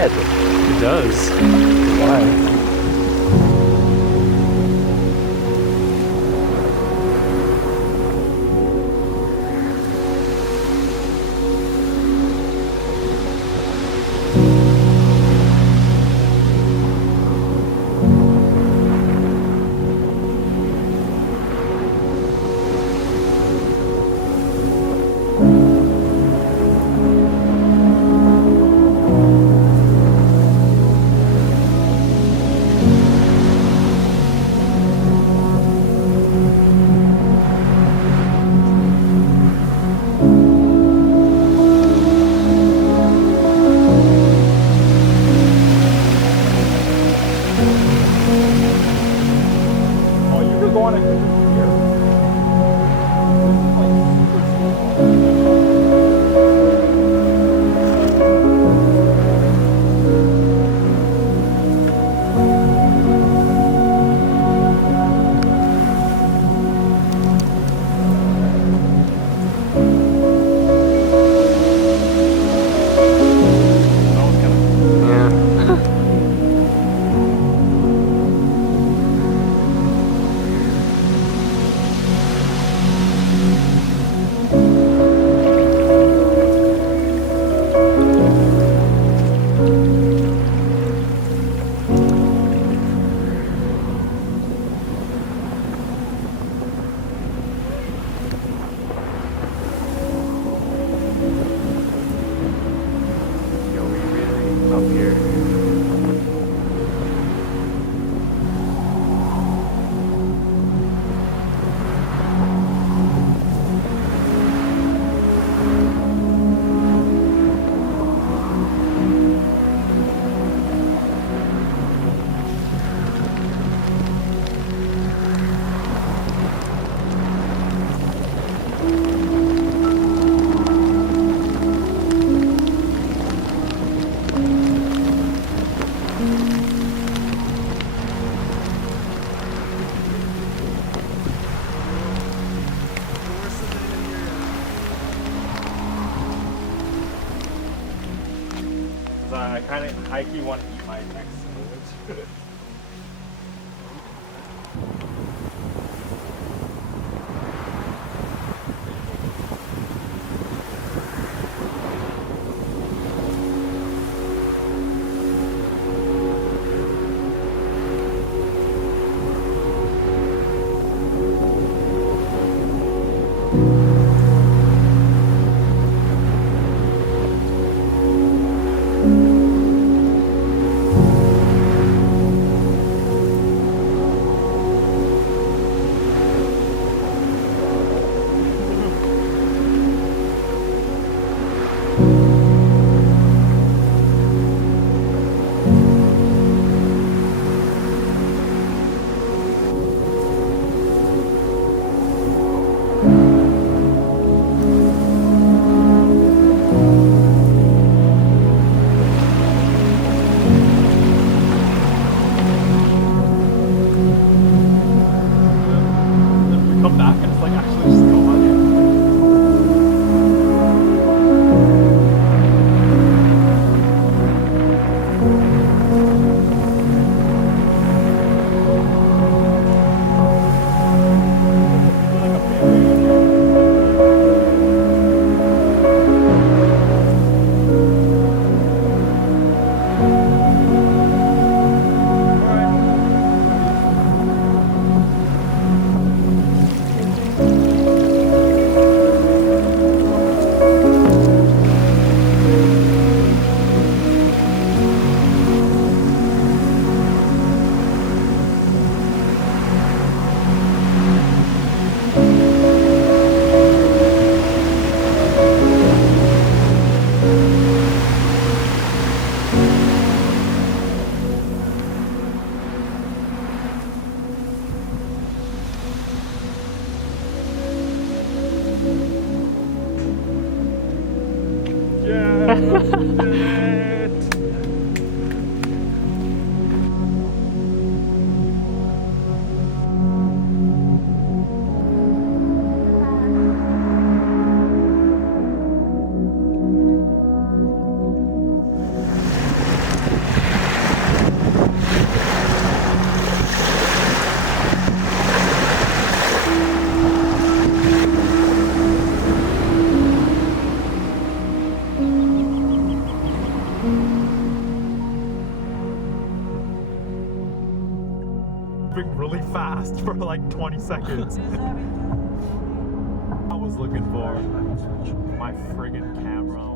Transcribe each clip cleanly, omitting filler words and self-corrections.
red. It does. Why? I kind of high-key want to eat my next sandwich. Come back and it's like actually just go on it. moving really fast for like 20 seconds. I was looking for my friggin' camera.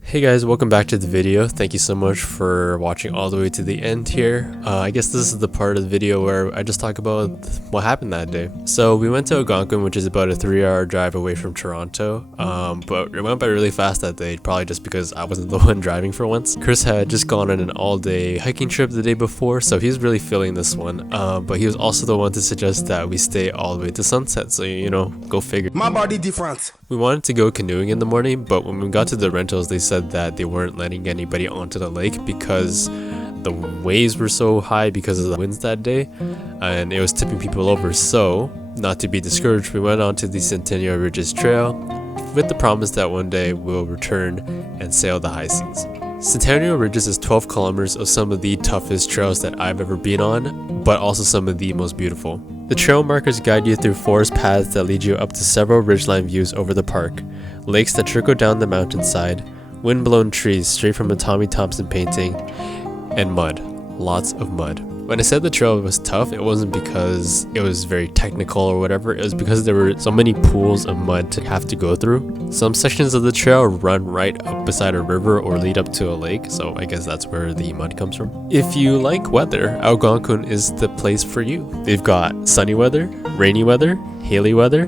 Hey guys, welcome back to the video. Thank you so much for watching all the way to the end here. I guess this is the part of the video where I just talk about what happened that day. So we went to Algonquin, which is about a 3-hour drive away from Toronto, but it went by really fast that day, probably just because I wasn't the one driving for once. Chris had just gone on an all-day hiking trip the day before, so he was really feeling this one, but he was also the one to suggest that we stay all the way to sunset, so you know, go figure. My body different. We wanted to go canoeing in the morning, but when we got to the rentals, they said that they weren't letting anybody onto the lake because the waves were so high because of the winds that day, and it was tipping people over. So, not to be discouraged, we went on to the Centennial Ridges trail with the promise that one day we'll return and sail the high seas. Centennial Ridges is 12 kilometers of some of the toughest trails that I've ever been on, but also some of the most beautiful. The trail markers guide you through forest paths that lead you up to several ridgeline views over the park, lakes that trickle down the mountainside, wind-blown trees straight from a Tommy Thompson painting, and mud. Lots of mud. When I said the trail was tough, it wasn't because it was very technical or whatever, it was because there were so many pools of mud to have to go through. Some sections of the trail run right up beside a river or lead up to a lake, so I guess that's where the mud comes from. If you like weather, Algonquin is the place for you. They've got sunny weather, rainy weather, haily weather,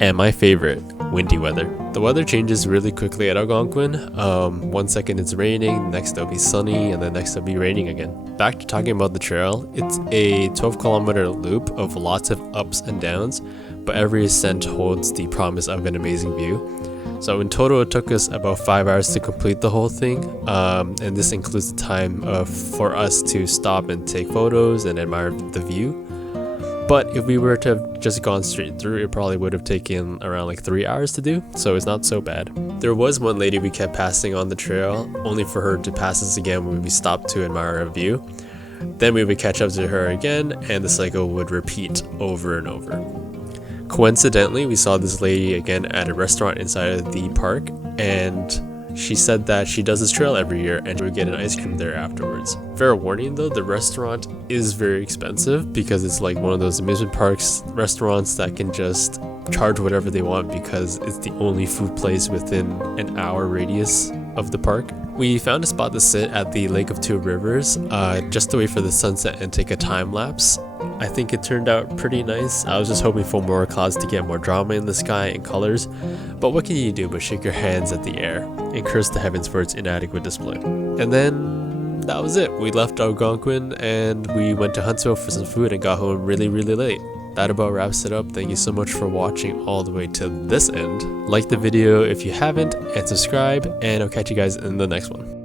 and my favorite, windy weather. The weather changes really quickly at Algonquin. 1 second it's raining, next it'll be sunny, and then next it'll be raining again. Back to talking about the trail, it's a 12-kilometer loop of lots of ups and downs, but every ascent holds the promise of an amazing view. So in total it took us about 5 hours to complete the whole thing, and this includes the time for us to stop and take photos and admire the view. But if we were to have just gone straight through, it probably would have taken around like 3 hours to do, so it's not so bad. There was one lady we kept passing on the trail, only for her to pass us again when we stopped to admire a view. Then we would catch up to her again, and the cycle would repeat over and over. Coincidentally, we saw this lady again at a restaurant inside of the park, and she said that she does this trail every year and she would get an ice cream there afterwards. Fair warning though, the restaurant is very expensive because it's like one of those amusement parks restaurants that can just charge whatever they want because it's the only food place within an hour radius of the park. We found a spot to sit at the Lake of Two Rivers just to wait for the sunset and take a time lapse. I think it turned out pretty nice. I was just hoping for more clouds to get more drama in the sky and colors, but what can you do but shake your hands at the air and curse the heavens for its inadequate display. And then that was it. We left Algonquin and we went to Huntsville for some food and got home really late. That about wraps it up. Thank you so much for watching all the way to this end. Like the video if you haven't, and subscribe, and I'll catch you guys in the next one.